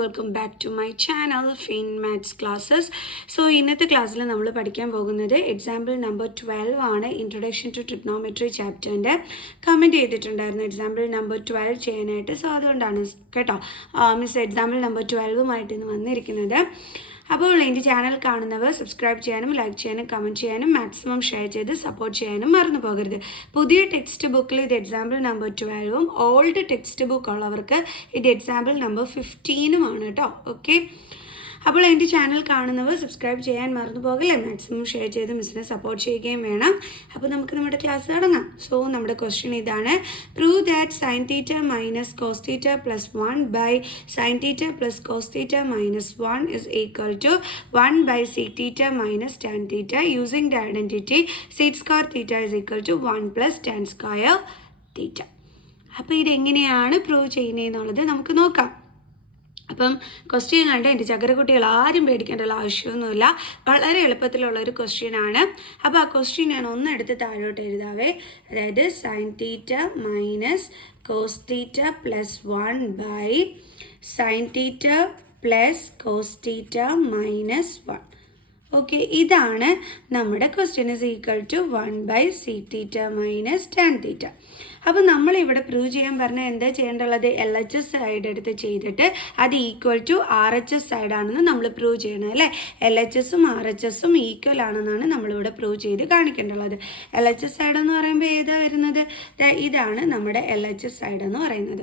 welcome back to my channel Fin Maths Classes. So ഇന്നത്തെ ക്ലാസ്സിൽ നമ്മൾ പഠിക്കാൻ പോകുന്നത് എക്സാമ്പിൾ നമ്പർ 12 ആണ്. ഇൻട്രൊഡക്ഷൻ ടു ട്രിഗ്നോമെട്രി ചാപ്റ്ററിൻ്റെ കമൻറ്റ് ചെയ്തിട്ടുണ്ടായിരുന്നു എക്സാമ്പിൾ നമ്പർ 12 ചെയ്യാനായിട്ട്. സോ അതുകൊണ്ടാണ് കേട്ടോ മിസ് എക്സാമ്പിൾ നമ്പർ 12 ഇന്ന് വന്നിരിക്കുന്നത്. അപ്പോൾ എൻ്റെ ചാനൽ കാണുന്നവർ സബ്സ്ക്രൈബ് ചെയ്യാനും ലൈക്ക് ചെയ്യാനും കമൻറ്റ് ചെയ്യാനും മാക്സിമം ഷെയർ ചെയ്ത് സപ്പോർട്ട് ചെയ്യാനും മറന്നു പോകരുത്. പുതിയ ടെക്സ്റ്റ് ബുക്കിൽ ഇത് example number 12 old text book ഉള്ളവർക്ക് ഇത് എക്സാമ്പിൾ നമ്പർ 15 കേട്ടോ. ഓക്കെ, അപ്പോൾ എൻ്റെ ചാനൽ കാണുന്നവർ സബ്സ്ക്രൈബ് ചെയ്യാൻ മറന്നു പോകല്ലേ, മാക്സിമം ഷെയർ ചെയ്ത് മിസ്സിനെ സപ്പോർട്ട് ചെയ്യുകയും വേണം. അപ്പോൾ നമുക്ക് നമ്മുടെ ക്ലാസ് തുടങ്ങാം. സോ നമ്മുടെ ക്വസ്റ്റ്യൻ ഇതാണ്: prove that sine theta minus cos theta plus 1 by sine theta plus cos theta minus 1 is equal to 1 by sec theta minus tan theta using the identity sec square theta is equal to 1 plus tan square theta. അപ്പോൾ ഇതെങ്ങനെയാണ് prove ചെയ്യുന്നതെന്നുള്ളത് നമുക്ക് നോക്കാം. അപ്പം question കണ്ട് എൻ്റെ ചക്കരക്കുട്ടികൾ ആരും പേടിക്കേണ്ട ആവശ്യമൊന്നുമില്ല, വളരെ എളുപ്പത്തിലുള്ളൊരു ക്വസ്റ്റ്യനാണ്. അപ്പോൾ ആ ക്വസ്റ്റ്യൻ ഞാൻ ഒന്നെടുത്ത് താഴോട്ട് എഴുതാവേ. അതായത് sine theta minus cos theta plus 1 by sine theta plus cos theta minus 1. Okay, ഇതാണ് നമ്മുടെ question. Is equal to 1 by sec theta minus tan theta. അപ്പോൾ നമ്മളിവിടെ പ്രൂവ് ചെയ്യാൻ പറഞ്ഞാൽ എന്താ ചെയ്യേണ്ടുള്ളത്? LHS സൈഡ് എടുത്ത് ചെയ്തിട്ട് അത് ഈക്വൽ ടു RHS സൈഡാണെന്ന് നമ്മൾ പ്രൂവ് ചെയ്യണം അല്ലേ. LHSും RHSും ഈക്വൽ ആണെന്നാണ് നമ്മളിവിടെ പ്രൂവ് ചെയ്ത് കാണിക്കേണ്ടുള്ളത്. LHS സൈഡ് എന്ന് പറയുമ്പോൾ ഏതാ വരുന്നത്? ഇതാണ് നമ്മുടെ LHS സൈഡ് എന്ന് പറയുന്നത്.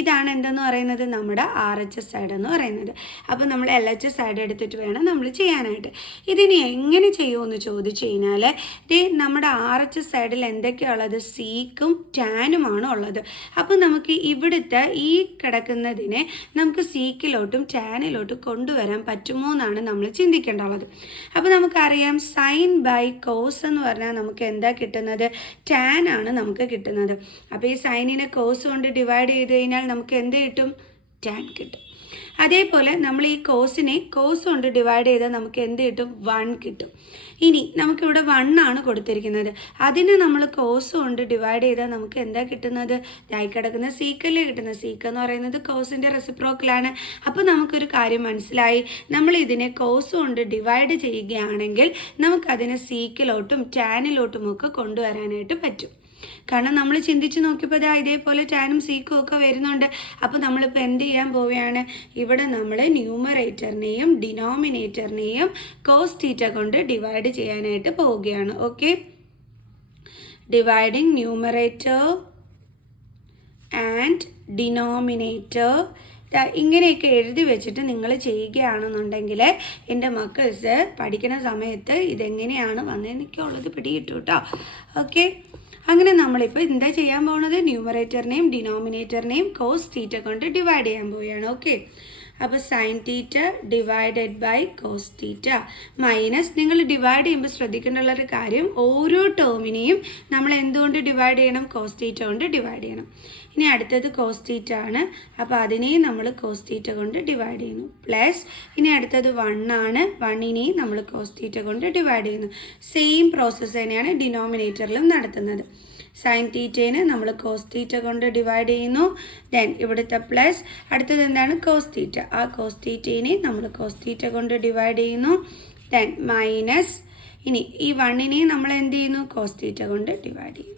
ഇതാണ് എന്തെന്ന് പറയുന്നത്? നമ്മുടെ RHS സൈഡ് എന്ന് പറയുന്നത്. അപ്പോൾ നമ്മൾ LHS സൈഡ് എടുത്തിട്ട് വേണം നമ്മൾ ചെയ്യാനായിട്ട്. ഇതിനി എങ്ങനെ ചെയ്യുമെന്ന് ചോദിച്ചു കഴിഞ്ഞാൽ നമ്മുടെ RHS സൈഡിൽ എന്തൊക്കെയുള്ളത്? സീക്കും ടാനുമാണ് ഉള്ളത്. അപ്പോൾ നമുക്ക് ഇവിടുത്തെ ഈ കിടക്കുന്നതിനെ നമുക്ക് സീക്കിലോട്ടും ടാനിലോട്ടും കൊണ്ടുവരാൻ പറ്റുമോ എന്നാണ് നമ്മൾ ചിന്തിക്കേണ്ടത്. അപ്പോൾ നമുക്കറിയാം സൈൻ ബൈ കോസ് എന്ന് പറഞ്ഞാൽ നമുക്ക് എന്താ കിട്ടുന്നത്? ടാൻ ആണ് നമുക്ക് കിട്ടുന്നത്. അപ്പോൾ ഈ സൈനിനെ കോസ് കൊണ്ട് ഡിവൈഡ് ചെയ്ത് കഴിഞ്ഞാൽ നമുക്ക് എന്ത് കിട്ടും? ടാൻ കിട്ടും. അതേപോലെ നമ്മൾ ഈ കോസിനെ കോസ് കൊണ്ട് ഡിവൈഡ് ചെയ്താൽ നമുക്ക് എന്ത് കിട്ടും? 1 കിട്ടും. ഇനി നമുക്കിവിടെ 1 ആണ് കൊടുത്തിരിക്കുന്നത്, അതിനെ നമ്മൾ കോസ് കൊണ്ട് ഡിവൈഡ് ചെയ്താൽ നമുക്ക് എന്താ കിട്ടുന്നത്? ഇതായി കിടക്കുന്ന സീക്കല്ലേ കിട്ടുന്നത്. സീക്ക് എന്ന് പറയുന്നത് കോസിൻ്റെ റെസിപ്രോക്കലാണ്. അപ്പോൾ നമുക്കൊരു കാര്യം മനസ്സിലായി, നമ്മൾ ഇതിനെ കോസ് കൊണ്ട് ഡിവൈഡ് ചെയ്യുകയാണെങ്കിൽ നമുക്കതിനെ സീക്കിലോട്ടും ടാനിലോട്ടും ഒക്കെ കൊണ്ടുവരാനായിട്ട് പറ്റും. കാരണം നമ്മൾ ചിന്തിച്ച് നോക്കിയപ്പോൾ ഇതേപോലെ ടാനും സീക്കും ഒക്കെ വരുന്നുണ്ട്. അപ്പോൾ നമ്മളിപ്പോൾ എന്ത് ചെയ്യാൻ പോവുകയാണ്? ഇവിടെ നമ്മൾ ന്യൂമറേറ്ററിനെയും ഡിനോമിനേറ്ററിനെയും കോസ് തീറ്റ കൊണ്ട് ഡിവൈഡ് ചെയ്യാനായിട്ട് പോവുകയാണ്. Okay, dividing numerator and denominator ഇങ്ങനെയൊക്കെ എഴുതി വെച്ചിട്ട് നിങ്ങൾ ചെയ്യുകയാണെന്നുണ്ടെങ്കിൽ എൻ്റെ മക്കൾസ് പഠിക്കുന്ന സമയത്ത് ഇതെങ്ങനെയാണ് വന്നതെന്നൊക്കെയുള്ളത് പിടികിട്ടു കേട്ടോ. ഓക്കെ, അങ്ങനെ നമ്മളിപ്പോൾ എന്താ ചെയ്യാൻ പോകുന്നത്? ന്യൂമറേറ്ററിനെയും ഡിനോമിനേറ്ററിനെയും കോസ് തീറ്റ കൊണ്ട് ഡിവൈഡ് ചെയ്യാൻ പോവുകയാണ്. ഓക്കെ, അപ്പോൾ sine theta divided by cos theta minus, നിങ്ങൾ ഡിവൈഡ് ചെയ്യുമ്പോൾ ശ്രദ്ധിക്കേണ്ടുള്ളൊരു കാര്യം, ഓരോ ടേമിനെയും നമ്മൾ എന്തുകൊണ്ട് ഡിവൈഡ് ചെയ്യണം? കോസ് തീറ്റ കൊണ്ട് ഡിവൈഡ് ചെയ്യണം. ഇനി അടുത്തത് കോസ് തീറ്റ ആണ്, അപ്പോൾ അതിനെയും നമ്മൾ കോസ് തീറ്റ കൊണ്ട് ഡിവൈഡ് ചെയ്യുന്നു. പ്ലസ് ഇനി അടുത്തത് 1 ആണ്, 1നെയും നമ്മൾ കോസ് തീറ്റ കൊണ്ട് ഡിവൈഡ് ചെയ്യുന്നു. സെയിം പ്രോസസ്സ് തന്നെയാണ് ഡിനോമിനേറ്ററിലും നടത്തുന്നത്. സൈൻ തീറ്റേനെ നമ്മൾ കോസ് തീറ്റ കൊണ്ട് ഡിവൈഡ് ചെയ്യുന്നു. ദെൻ ഇവിടുത്തെ പ്ലസ് അടുത്തത് എന്താണ്? Cos theta. ആ കോസ് തീറ്റേനെ നമ്മൾ കോസ് തീറ്റ കൊണ്ട് ഡിവൈഡ് ചെയ്യുന്നു. ദെൻ മൈനസ് ഇനി ഈ 1നെയും നമ്മൾ എന്ത് ചെയ്യുന്നു? കോസ് തീറ്റ കൊണ്ട് ഡിവൈഡ് ചെയ്യുന്നു.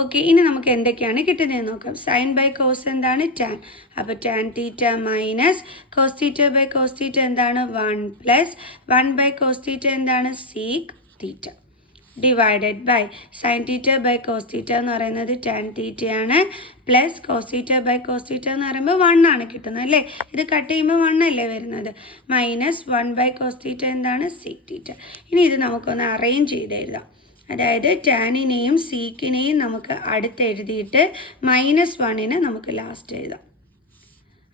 ഓക്കെ, ഇനി നമുക്ക് എന്തൊക്കെയാണ് കിട്ടുന്നതെന്ന് നോക്കാം. സൈൻ ബൈ കോസ് എന്താണ്? ടാൻ. അപ്പോൾ tan theta minus cos theta by cos theta എന്താണ്? 1 പ്ലസ് 1 ബൈ കോസ് തീറ്റ എന്താണ്? Sec theta divided by sine theta by cos theta എന്ന് പറയുന്നത് ടാൻ തീറ്റയാണ്, plus cos theta by cos theta എന്ന് പറയുമ്പോൾ 1 ആണ് കിട്ടുന്നത് അല്ലേ. ഇത് കട്ട് ചെയ്യുമ്പോൾ 1 അല്ലേ വരുന്നത്. മൈനസ് 1 ബൈ കോസ് തീറ്റ എന്താണ്? സീക് തീറ്റ. ഇനി ഇത് നമുക്കൊന്ന് അറേഞ്ച് ചെയ്ത് എഴുതാം. അതായത് ടാനിനെയും സീക്കിനെയും നമുക്ക് അടുത്ത് എഴുതിയിട്ട് -1നെ നമുക്ക് ലാസ്റ്റ് എഴുതാം.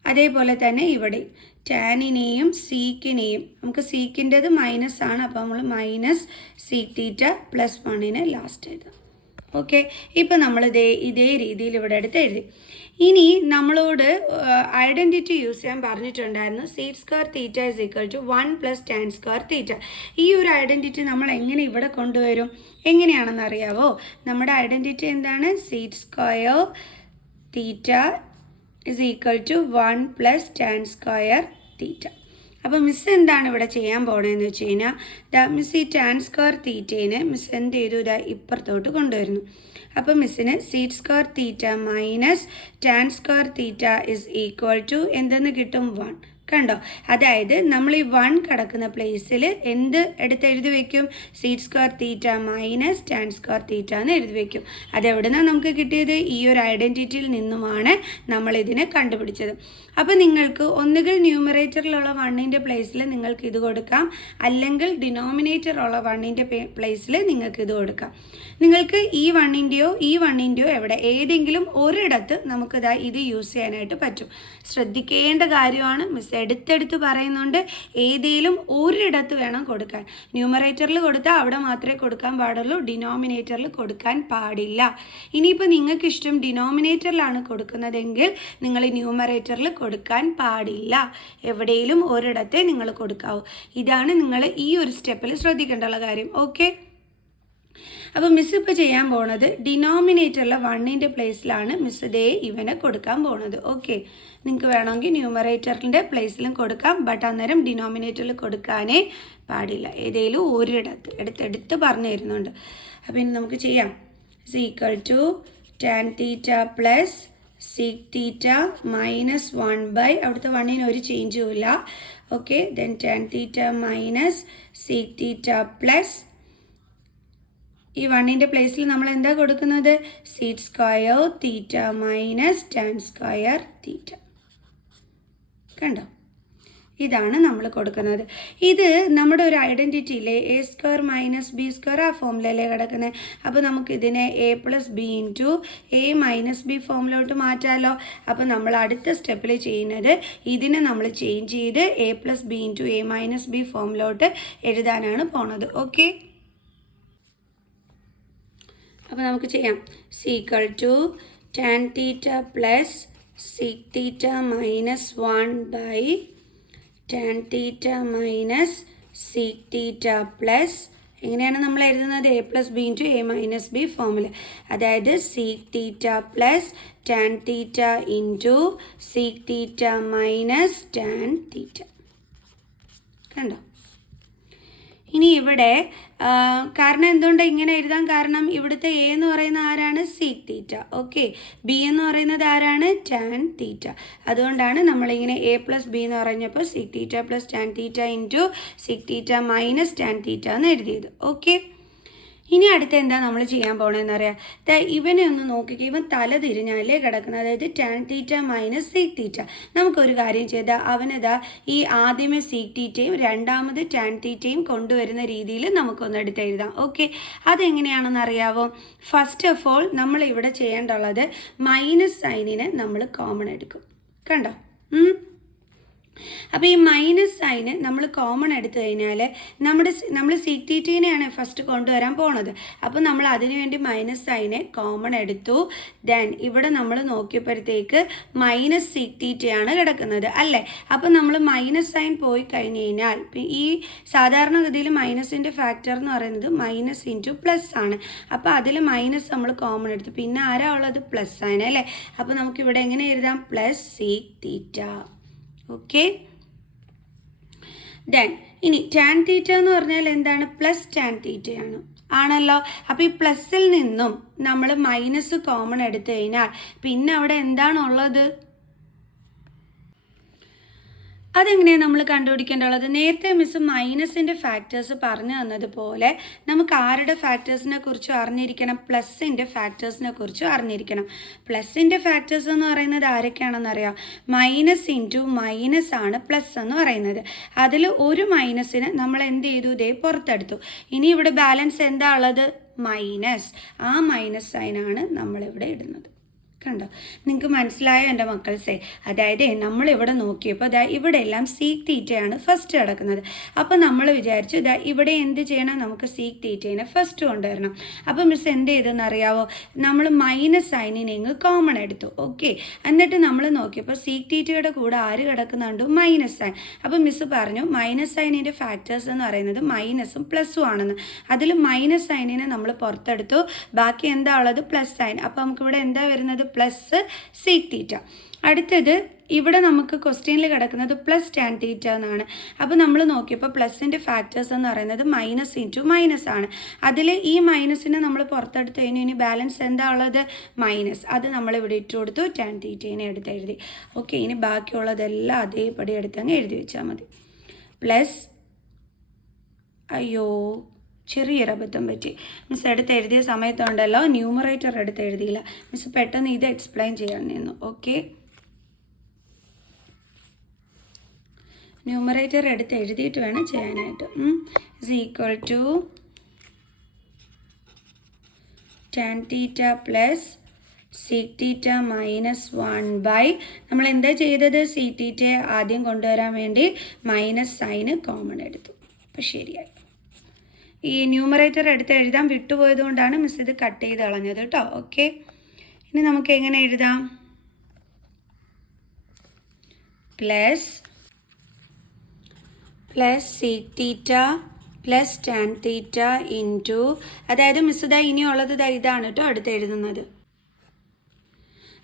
അതേപോലെ തന്നെ ഇവിടെ ടാനിനെയും സീക്കിനെയും നമുക്ക് സീക്കിൻ്റെത് മൈനസ് ആണ്, അപ്പോൾ നമ്മൾ മൈനസ് സീക് തീറ്റ പ്ലസ് 1നെ ലാസ്റ്റ് എഴുതാം. ഓക്കെ, ഇപ്പോൾ നമ്മൾ ഇതേ രീതിയിൽ ഇവിടെ അടുത്ത് എഴുതി. ഇനി നമ്മളോട് ഐഡൻറ്റിറ്റി യൂസ് ചെയ്യാൻ പറഞ്ഞിട്ടുണ്ടായിരുന്നു. Sec square theta is equal to 1 plus tan square theta. ഈ ഒരു ഐഡൻറ്റിറ്റി നമ്മൾ എങ്ങനെ ഇവിടെ കൊണ്ടുവരും? എങ്ങനെയാണെന്ന് അറിയാവോ? നമ്മുടെ ഐഡൻറ്റിറ്റി എന്താണ്? Sec square theta is equal to 1 plus tan square theta. അപ്പോൾ മിസ് എന്താണ് ഇവിടെ ചെയ്യാൻ പോകണമെന്ന് വെച്ച് കഴിഞ്ഞാൽ മിസ് ഈ ടാൻ സ്ക്വയർ തീറ്റേനെ മിസ് എന്ത് ചെയ്തു ഇപ്പുറത്തോട്ട് കൊണ്ടുവരുന്നു. അപ്പോൾ മിസ്സിന് sec square theta minus tan square theta is equal to എന്തെന്ന് കിട്ടും 1. കണ്ടോ? അതായത് നമ്മൾ ഈ 1 കിടക്കുന്ന പ്ലേസിൽ എന്ത് എഴുതി വയ്ക്കും? Seat square theta minus tan square തീറ്റ എന്ന് എഴുതി വയ്ക്കും. അതെവിടെ നിന്നാണ് നമുക്ക് കിട്ടിയത്? ഈ ഒരു ഐഡൻറ്റിറ്റിയിൽ നിന്നുമാണ് നമ്മളിതിനെ കണ്ടുപിടിച്ചത്. അപ്പോൾ നിങ്ങൾക്ക് ഒന്നുകിൽ ന്യൂമറേറ്ററിലുള്ള 1ൻ്റെ പ്ലേസിൽ നിങ്ങൾക്ക് ഇത് കൊടുക്കാം, അല്ലെങ്കിൽ ഡിനോമിനേറ്ററുള്ള 1ൻ്റെ പ്ലേസിൽ നിങ്ങൾക്ക് ഇത് കൊടുക്കാം. നിങ്ങൾക്ക് ഈ 1ൻ്റെയോ എവിടെ ഏതെങ്കിലും ഒരിടത്ത് നമുക്കിതാ ഇത് യൂസ് ചെയ്യാനായിട്ട് പറ്റും. ശ്രദ്ധിക്കേണ്ട കാര്യമാണ്, മിസ് എടുത്തെടുത്ത് പറയുന്നുണ്ട്. ഏതെങ്കിലും ഒരിടത്ത് വേണം കൊടുക്കാൻ. ന്യൂമറേറ്ററിൽ കൊടുത്താൽ അവിടെ മാത്രമേ കൊടുക്കാൻ പാടുള്ളൂ, ഡിനോമിനേറ്ററിൽ കൊടുക്കാൻ പാടില്ല. ഇനിയിപ്പോൾ നിങ്ങൾക്ക് ഇഷ്ടം ഡിനോമിനേറ്ററിലാണ് കൊടുക്കുന്നതെങ്കിൽ നിങ്ങൾ ന്യൂമറേറ്ററിൽ കൊടുക്കാൻ പാടില്ല. എവിടെയെങ്കിലും ഒരിടത്തെ നിങ്ങൾ കൊടുക്കാവൂ. ഇതാണ് നിങ്ങൾ ഈ ഒരു സ്റ്റെപ്പിൽ ശ്രദ്ധിക്കേണ്ടുള്ള കാര്യം. ഓക്കെ? അപ്പോൾ മിസ് ഇപ്പോൾ ചെയ്യാൻ പോണത് ഡിനോമിനേറ്ററിലെ 1ൻ്റെ പ്ലേസിലാണ് മിസ് ഇവനെ കൊടുക്കാൻ പോണത്. ഓക്കെ? നിങ്ങൾക്ക് വേണമെങ്കിൽ ന്യൂമറേറ്ററിൻ്റെ പ്ലേസിലും കൊടുക്കാം, ബട്ട് അന്നേരം ഡിനോമിനേറ്ററിൽ കൊടുക്കാനേ പാടില്ല. ഏതെങ്കിലും ഒരിടത്ത് എടുത്ത് പറഞ്ഞു തരുന്നുണ്ട്. അപ്പോൾ ഇനി നമുക്ക് ചെയ്യാം. Is equal to tan theta plus sec theta minus 1 അവിടുത്തെ 1ന് ഒരു ചേഞ്ചും ഇല്ല. Okay? Then tan theta minus sec theta plus ഈ 1ൻ്റെ പ്ലേസിൽ നമ്മൾ എന്താ കൊടുക്കുന്നത്? Sec square theta minus tan square theta. കണ്ടോ? ഇതാണ് നമ്മൾ കൊടുക്കുന്നത്. ഇത് നമ്മുടെ ഒരു ഐഡൻറ്റിറ്റിയിലെ A square minus B square ആ ഫോമിലല്ലേ കിടക്കുന്നത്. അപ്പോൾ നമുക്കിതിനെ A plus B into A minus B ഫോമിലോട്ട് മാറ്റാമല്ലോ. അപ്പോൾ നമ്മൾ അടുത്ത സ്റ്റെപ്പിൽ ചെയ്യുന്നത് ഇതിനെ നമ്മൾ ചേഞ്ച് ചെയ്ത് A plus B into A minus B ഫോമിലോട്ട് എഴുതാനാണ് പോണത്. ഓക്കെ? അപ്പോൾ നമുക്ക് ചെയ്യാം. Is equal to tan theta plus sec theta minus 1 tan theta minus sec theta plus എങ്ങനെയാണ് നമ്മൾ എഴുതുന്നത്? A plus B into A minus B ഫോമിൽ. അതായത് sec theta plus tan theta into sec theta minus tan theta. കണ്ടോ? ഇനി ഇവിടെ കാരണം എന്തുകൊണ്ടാണ് ഇങ്ങനെ എഴുതാൻ കാരണം? ഇവിടുത്തെ എ എന്ന് പറയുന്ന ആരാണ്? Sec theta. ഓക്കെ? ബി എന്ന് പറയുന്നത് ആരാണ്? Tan theta. അതുകൊണ്ടാണ് നമ്മളിങ്ങനെ എ പ്ലസ് ബി എന്ന് പറഞ്ഞപ്പോൾ seek theta plus tan theta into sec theta minus tan തീറ്റ എന്ന് എഴുതിയത്. ഓക്കെ? ഇനി അടുത്ത് എന്താ നമ്മൾ ചെയ്യാൻ പോകണമെന്നറിയാം. ഇവനെ ഒന്ന് നോക്കിക്കുക. ഇവൻ തല തിരിഞ്ഞാലേ കിടക്കുന്നത്. അതായത് ടാൻ തീറ്റ മൈനസ് സീക് തീറ്റ. നമുക്കൊരു കാര്യം ചെയ്താൽ അവനതാ ഈ ആദ്യമേ സീക് തീറ്റയും രണ്ടാമത് ടാൻ തീറ്റയും കൊണ്ടുവരുന്ന രീതിയിൽ നമുക്കൊന്ന് എടുത്ത് എഴുതാം. ഓക്കെ? അതെങ്ങനെയാണെന്ന് അറിയാവോ? ഫസ്റ്റ് ഓഫ് ഓൾ നമ്മൾ ഇവിടെ ചെയ്യേണ്ടുള്ളത് മൈനസ് സൈനിനെ നമ്മൾ കോമൺ എടുക്കും. കണ്ടോ? അപ്പോൾ ഈ മൈനസ് സൈന് നമ്മൾ കോമൺ എടുത്തു കഴിഞ്ഞാൽ നമ്മൾ സീക് തീറ്റേനെയാണ് ഫസ്റ്റ് കൊണ്ടുവരാൻ പോണത്. അപ്പോൾ നമ്മൾ അതിനു വേണ്ടി മൈനസ് സൈനെ കോമൺ എടുത്തു. ദെൻ ഇവിടെ നമ്മൾ നോക്കിയപ്പോഴത്തേക്ക് മൈനസ് സീക് തീറ്റയാണ് കിടക്കുന്നത് അല്ലേ? അപ്പോൾ നമ്മൾ മൈനസ് സൈൻ പോയി കഴിഞ്ഞ് കഴിഞ്ഞാൽ ഈ സാധാരണഗതിയിൽ മൈനസിൻ്റെ ഫാക്ടർ എന്ന് പറയുന്നത് മൈനസ് ഇൻറ്റു പ്ലസ് ആണ്. അപ്പോൾ അതിൽ മൈനസ് നമ്മൾ കോമൺ എടുത്തു. പിന്നെ ആരാ ഉള്ളത്? പ്ലസ് സൈൻ അല്ലേ? അപ്പോൾ നമുക്കിവിടെ എങ്ങനെ എഴുതാം? പ്ലസ് സീക് തീറ്റ. ഓക്കെ? ദെൻ ഇനി ടാൻ തീറ്റ എന്ന് പറഞ്ഞാൽ എന്താണ്? പ്ലസ് ടാൻ തീറ്റയാണ് ആണല്ലോ. അപ്പോൾ ഈ പ്ലസ്സിൽ നിന്നും നമ്മൾ മൈനസ് കോമൺ എടുത്തു കഴിഞ്ഞാൽ പിന്നെ അവിടെ എന്താണുള്ളത്? അതെങ്ങനെയാണ് നമ്മൾ കണ്ടുപിടിക്കേണ്ടത്? നേരത്തെ മിസ് മൈനസിൻ്റെ ഫാക്ടേഴ്സ് പറഞ്ഞു തന്നതുപോലെ നമുക്ക് ആരുടെ ഫാക്ടേഴ്സിനെ കുറിച്ചും അറിഞ്ഞിരിക്കണം? പ്ലസിൻ്റെ ഫാക്ടേഴ്സിനെ കുറിച്ചും അറിഞ്ഞിരിക്കണം. പ്ലസിൻ്റെ ഫാക്ടേഴ്സ് എന്ന് പറയുന്നത് ആരൊക്കെയാണെന്നറിയാം? മൈനസ് ഇൻറ്റു മൈനസ് ആണ് പ്ലസ് എന്ന് പറയുന്നത്. അതിൽ ഒരു മൈനസിന് നമ്മൾ എന്ത് ചെയ്തു? ഇതേ പുറത്തെടുത്തു. ഇനി ഇവിടെ ബാലൻസ് എന്താ ഉള്ളത്? മൈനസ്. ആ മൈനസ് സൈനാണ് നമ്മളിവിടെ ഇടുന്നത്. കണ്ടോ? നിങ്ങൾക്ക് മനസ്സിലായോ എൻ്റെ മക്കൾസേ? അതായത് നമ്മളിവിടെ നോക്കിയപ്പോൾ ഇവിടെ എല്ലാം സീക് തീറ്റയാണ് ഫസ്റ്റ് കിടക്കുന്നത്. അപ്പോൾ നമ്മൾ വിചാരിച്ചു ഇവിടെ എന്ത് ചെയ്യണം? നമുക്ക് സീക് തീറ്റേനെ ഫസ്റ്റ് കൊണ്ടുവരണം. അപ്പോൾ മിസ് എന്ത് ചെയ്തെന്ന് അറിയാവോ? നമ്മൾ മൈനസ് സൈനിനെ ഇങ്ങ് കോമൺ എടുത്തു. ഓക്കെ? എന്നിട്ട് നമ്മൾ നോക്കിയപ്പോൾ സീക് തീറ്റയുടെ കൂടെ ആര് കിടക്കുന്നുണ്ട്? Minus sign. അപ്പോൾ മിസ് പറഞ്ഞു മൈനസ് സൈനിൻ്റെ ഫാക്ടേഴ്സ് എന്ന് പറയുന്നത് മൈനസും പ്ലസും ആണെന്ന്. അതിൽ മൈനസ് സൈനിനെ നമ്മൾ പുറത്തെടുത്തു. ബാക്കി എന്താ ഉള്ളത്? Plus sine. അപ്പോൾ നമുക്കിവിടെ എന്താ വരുന്നത്? പ്ലസ് സീക് തീറ്റ. അടുത്തത് ഇവിടെ നമുക്ക് ക്വസ്റ്റ്യനിൽ കിടക്കുന്നത് പ്ലസ് ടാൻ തീറ്റ എന്നാണ്. അപ്പോൾ നമ്മൾ നോക്കിയപ്പോൾ പ്ലസിൻ്റെ ഫാക്ടേഴ്സ് എന്ന് പറയുന്നത് മൈനസ് ഇൻറ്റു മൈനസ് ആണ്. അതിൽ ഈ മൈനസിനെ നമ്മൾ പുറത്തെടുത്ത് കഴിഞ്ഞു. ഇനി ബാലൻസ് എന്താ ഉള്ളത്? മൈനസ്. അത് നമ്മൾ ഇവിടെ ഇട്ട് കൊടുത്തു, ടാൻ തീറ്റേനെ എടുത്ത് എഴുതി. ഓക്കെ, ഇനി ബാക്കിയുള്ളതെല്ലാം അതേപടി എടുത്തങ്ങ് എഴുതി വെച്ചാൽ മതി. പ്ലസ്, അയ്യോ ചെറിയൊരു അബദ്ധം പറ്റി. മിസ് എടുത്ത് എഴുതിയ സമയത്തുണ്ടല്ലോ ന്യൂമറേറ്റർ എടുത്ത് എഴുതിയില്ല. മിസ് പെട്ടെന്ന് ഇത് എക്സ്പ്ലെയിൻ ചെയ്യാൻ നിന്നു. ഓക്കെ, ന്യൂമറേറ്റർ എടുത്ത് എഴുതിയിട്ട് വേണം ചെയ്യാനായിട്ട്. Is equal to tan theta plus sec theta minus 1 നമ്മൾ എന്താ ചെയ്തത്? സീക് തീറ്റയെ ആദ്യം കൊണ്ടുവരാൻ വേണ്ടി മൈനസ് സൈന് കോമൺ എടുത്തു. അപ്പോൾ ശരിയായി. ഈ ന്യൂമറേറ്റർ എടുത്ത് എഴുതാൻ വിട്ടുപോയത് കൊണ്ടാണ് മിസ് ഇത് കട്ട് ചെയ്ത് കളഞ്ഞത് കേട്ടോ. ഓക്കെ, ഇനി നമുക്ക് എങ്ങനെ എഴുതാം? Plus sec theta plus tan theta into, അതായത് മിസ് ഇതാ ഇനിയുള്ളത് ഇതാണ് കേട്ടോ അടുത്ത് എഴുതുന്നത്.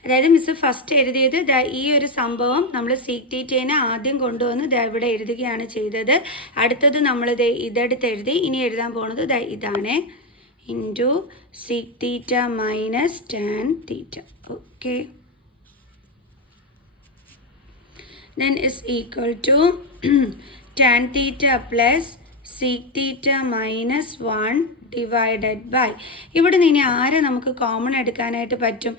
അതായത് മിസ് ഫസ്റ്റ് എഴുതിയത് ഈ ഒരു സംഭവം നമ്മൾ സീക് തീറ്റേനെ ആദ്യം കൊണ്ടുവന്ന് ഇവിടെ എഴുതുകയാണ് ചെയ്തത്. അടുത്തത് നമ്മൾ ഇതെടുത്ത് എഴുതി. ഇനി എഴുതാൻ പോകുന്നത് ഇതാണ്, into sec theta minus tan theta. Okay, then is equal to tan theta plus sec theta minus 1 divided by. ഇവിടെ നിന്ന് ഇനി ആരെ നമുക്ക് കോമൺ എടുക്കാനായിട്ട് പറ്റും?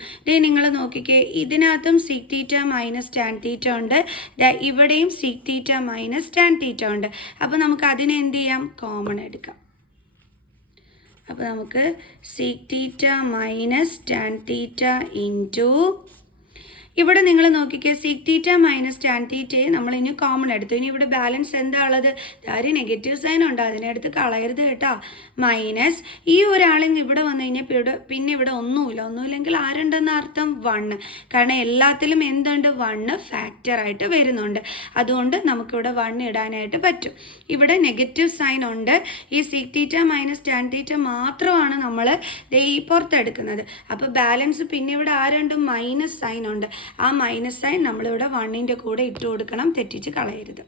നിങ്ങൾ നോക്കിക്കേ, ഇതിനകത്തും sec theta minus tan theta ഉണ്ട്, ഇവിടെയും sec theta minus tan theta ഉണ്ട്. അപ്പോൾ നമുക്ക് അതിനെ എന്ത് ചെയ്യാം? കോമൺ എടുക്കാം. അപ്പോൾ നമുക്ക് seek theta minus tan theta into, ഇവിടെ നിങ്ങൾ നോക്കിക്കേ, സീക് തീറ്റ മൈനസ് ടാൻ തീറ്റയെ നമ്മൾ ഇനി കോമൺ എടുത്തു. ഇനി ഇവിടെ ബാലൻസ് എന്താ ഉള്ളത്? ഒരു നെഗറ്റീവ് സൈൻ ഉണ്ട്, അതിനെടുത്ത് കളയരുത് കേട്ടോ. മൈനസ് ഈ ഒരാളിൽ നിന്ന് ഇവിടെ വന്നു കഴിഞ്ഞാൽ പിന്നെ ഇവിടെ ഒന്നുമില്ലെങ്കിൽ ആരുണ്ടെന്ന അർത്ഥം 1. കാരണം എല്ലാത്തിലും എന്തുണ്ട്? 1 ഫാക്ടറായിട്ട് വരുന്നുണ്ട്. അതുകൊണ്ട് നമുക്കിവിടെ 1 ഇടാനായിട്ട് പറ്റും. ഇവിടെ നെഗറ്റീവ് സൈൻ ഉണ്ട്. ഈ സീക് തീറ്റ മൈനസ് ടാൻ തീറ്റ മാത്രമാണ് നമ്മൾ ഈ പുറത്തെടുക്കുന്നത്. അപ്പോൾ ബാലൻസ് പിന്നെ ഇവിടെ ആരുണ്ട്? മൈനസ് സൈൻ ഉണ്ട്. ആ മൈനസ് സൈൻ നമ്മളിവിടെ 1ൻ്റെ കൂടെ ഇട്ട് കൊടുക്കണം, തെറ്റിച്ച് കളയരുത്.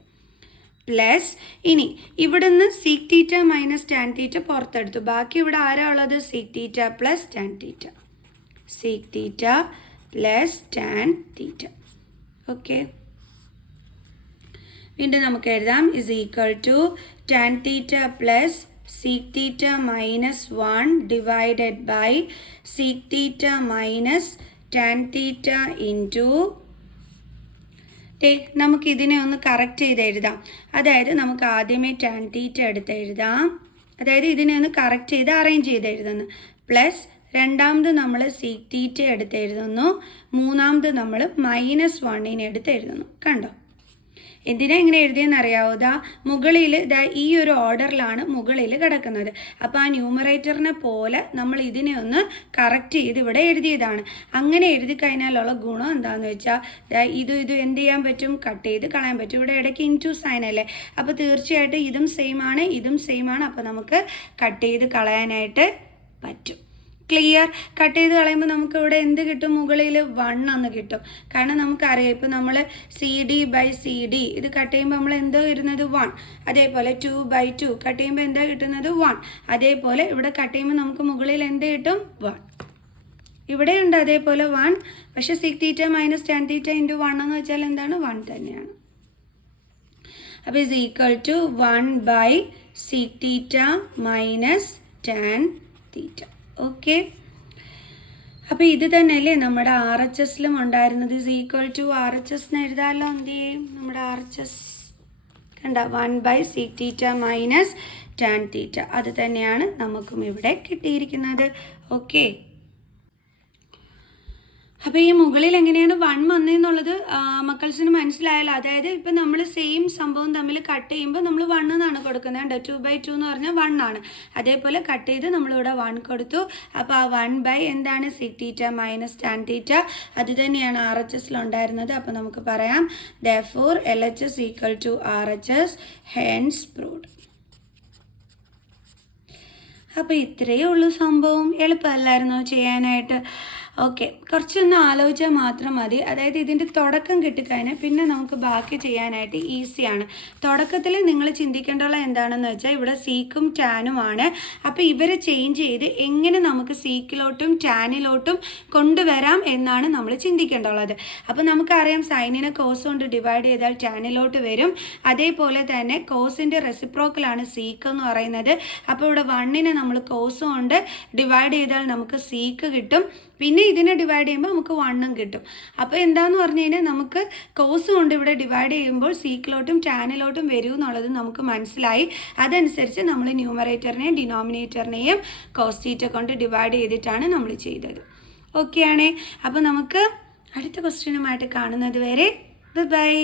പ്ലസ്, ഇനി ഇവിടുന്ന് sec theta minus tan theta പുറത്തെടുത്തു. ബാക്കി ഇവിടെ ആരാ ഉള്ളത്? Sec theta plus tan theta. Sec theta plus tan theta. Okay, വീണ്ടും നമുക്ക് എഴുതാം. Is equal to tan theta plus sec theta minus 1 divided by sec theta minus tan theta into, നമുക്കിതിനെ ഒന്ന് കറക്റ്റ് ചെയ്ത് എഴുതാം. അതായത് നമുക്ക് ആദ്യമേ ടാൻ തീറ്റ എടുത്ത് എഴുതാം. അതായത് ഇതിനെ ഒന്ന് കറക്റ്റ് ചെയ്ത് അറേഞ്ച് ചെയ്ത് എഴുതുന്നു. പ്ലസ് രണ്ടാമത് നമ്മൾ സീക് തീറ്റ എടുത്ത് എഴുതുന്നു. മൂന്നാമത് നമ്മൾ മൈനസ് 1 എടുത്ത് എഴുതുന്നു. കണ്ടോ? എന്തിനാ ഇങ്ങനെ എഴുതിയെന്ന് അറിയാവോ? മുകളിൽ ഈ ഒരു ഓർഡറിലാണ് മുകളിൽ കിടക്കുന്നത്. അപ്പോൾ ആ ന്യൂമറേറ്ററിനെ പോലെ നമ്മൾ ഇതിനെ ഒന്ന് കറക്റ്റ് ചെയ്ത് ഇവിടെ എഴുതിയതാണ്. അങ്ങനെ എഴുതി കഴിഞ്ഞാലുള്ള ഗുണം എന്താണെന്ന് വെച്ചാൽ ഇത് എന്ത് ചെയ്യാൻ പറ്റും? കട്ട് ചെയ്ത് കളയാൻ പറ്റും. ഇവിടെ ഇടയ്ക്ക് ഇൻറ്റു സൈൻ അല്ലേ, അപ്പോൾ തീർച്ചയായിട്ടും ഇതും സെയിം ആണ്, ഇതും സെയിം ആണ്. അപ്പോൾ നമുക്ക് കട്ട് ചെയ്ത് കളയാനായിട്ട് പറ്റും. ക്ലിയർ? കട്ട് ചെയ്ത് കളയുമ്പോൾ നമുക്ക് ഇവിടെ എന്ത് കിട്ടും? മുകളിൽ 1 എന്ന് കിട്ടും. കാരണം നമുക്കറിയാം, ഇപ്പോൾ നമ്മൾ CD/CD ഇത് കട്ട് ചെയ്യുമ്പോൾ നമ്മൾ എന്തോ വരുന്നത്? 1. അതേപോലെ 2/2 കട്ട് ചെയ്യുമ്പോൾ എന്താ കിട്ടുന്നത്? 1. അതേപോലെ ഇവിടെ കട്ട് ചെയ്യുമ്പോൾ നമുക്ക് മുകളിൽ എന്ത് കിട്ടും? 1. ഇവിടെയുണ്ട് അതേപോലെ 1. പക്ഷേ sec theta minus tan theta into 1 എന്ന് വെച്ചാൽ എന്താണ്? 1 തന്നെയാണ്. അപ്പോൾ is equal to 1 sec theta minus tan theta. Okay, അപ്പോൾ ഇത് തന്നെയല്ലേ നമ്മുടെ RHSലും ഉണ്ടായിരുന്നത്? ഇസ് ഈക്വൽ ടു RHS എന്ന് എഴുതാമല്ലോ. എന്ത് ചെയ്യും? നമ്മുടെ RHS കണ്ട 1 sec theta minus tan theta. അത് തന്നെയാണ് നമുക്കും ഇവിടെ കിട്ടിയിരിക്കുന്നത്. ഓക്കെ, അപ്പോൾ ഈ മുകളിൽ എങ്ങനെയാണ് 1 വന്നതെന്നുള്ളത് മക്കൾസിന് മനസ്സിലായല്ലോ. അതായത് ഇപ്പം നമ്മൾ സെയിം സംഭവം തമ്മിൽ കട്ട് ചെയ്യുമ്പോൾ നമ്മൾ 1 എന്നാണ് കൊടുക്കുന്നത്. 2/2 എന്ന് പറഞ്ഞാൽ 1 ആണ്. അതേപോലെ കട്ട് ചെയ്ത് നമ്മളിവിടെ 1 കൊടുത്തു. അപ്പോൾ ആ 1 എന്താണ്? Sec theta minus tan theta. അത് തന്നെയാണ് RHSലുണ്ടായിരുന്നത്. അപ്പോൾ നമുക്ക് പറയാം therefore LHS equal to RHS, hence proved. അപ്പോൾ ഇത്രയേ ഉള്ളൂ സംഭവം. എളുപ്പമല്ലായിരുന്നോ ചെയ്യാനായിട്ട്? ഓക്കെ, കുറച്ചൊന്ന് ആലോചിച്ചാൽ മാത്രം മതി. അതായത് ഇതിൻ്റെ തുടക്കം കിട്ടിക്കഴിഞ്ഞാൽ പിന്നെ നമുക്ക് ബാക്കി ചെയ്യാനായിട്ട് ഈസിയാണ്. തുടക്കത്തിൽ നിങ്ങൾ ചിന്തിക്കേണ്ടുള്ള എന്താണെന്ന് വെച്ചാൽ ഇവിടെ സീക്കും ടാനുമാണ്. അപ്പോൾ ഇവരെ ചേഞ്ച് ചെയ്ത് എങ്ങനെ നമുക്ക് സീക്കിലോട്ടും ടാനിലോട്ടും കൊണ്ടുവരാം എന്നാണ് നമ്മൾ ചിന്തിക്കേണ്ടുള്ളത്. അപ്പോൾ നമുക്കറിയാം സൈനിനെ കോസ് കൊണ്ട് ഡിവൈഡ് ചെയ്താൽ ടാനിലോട്ട് വരും. അതേപോലെ തന്നെ കോസിൻ്റെ റെസിപ്രോക്കലാണ് സീക്ക് എന്ന് പറയുന്നത്. അപ്പോൾ ഇവിടെ 1നെ നമ്മൾ കോസ് കൊണ്ട് ഡിവൈഡ് ചെയ്താൽ നമുക്ക് സീക്ക് കിട്ടും. പിന്നെ ഇതിനെ ഡിവൈഡ് ചെയ്യുമ്പോൾ നമുക്ക് 1ഉം കിട്ടും. അപ്പോൾ എന്താണെന്ന് പറഞ്ഞു കഴിഞ്ഞാൽ നമുക്ക് കോസ് കൊണ്ട് ഇവിടെ ഡിവൈഡ് ചെയ്യുമ്പോൾ സീക്കിലോട്ടും ടാനിലോട്ടും വരും എന്നുള്ളത് നമുക്ക് മനസ്സിലായി. അതനുസരിച്ച് നമ്മൾ ന്യൂമറേറ്ററിനെയും ഡിനോമിനേറ്ററിനെയും കോസ് തീറ്റ കൊണ്ട് ഡിവൈഡ് ചെയ്തിട്ടാണ് നമ്മൾ ചെയ്തത്. ഓക്കെ ആണേ. അപ്പോൾ നമുക്ക് അടുത്ത ക്വസ്റ്റ്യനുമായിട്ട് കാണുന്നത് വരെ ബൈ.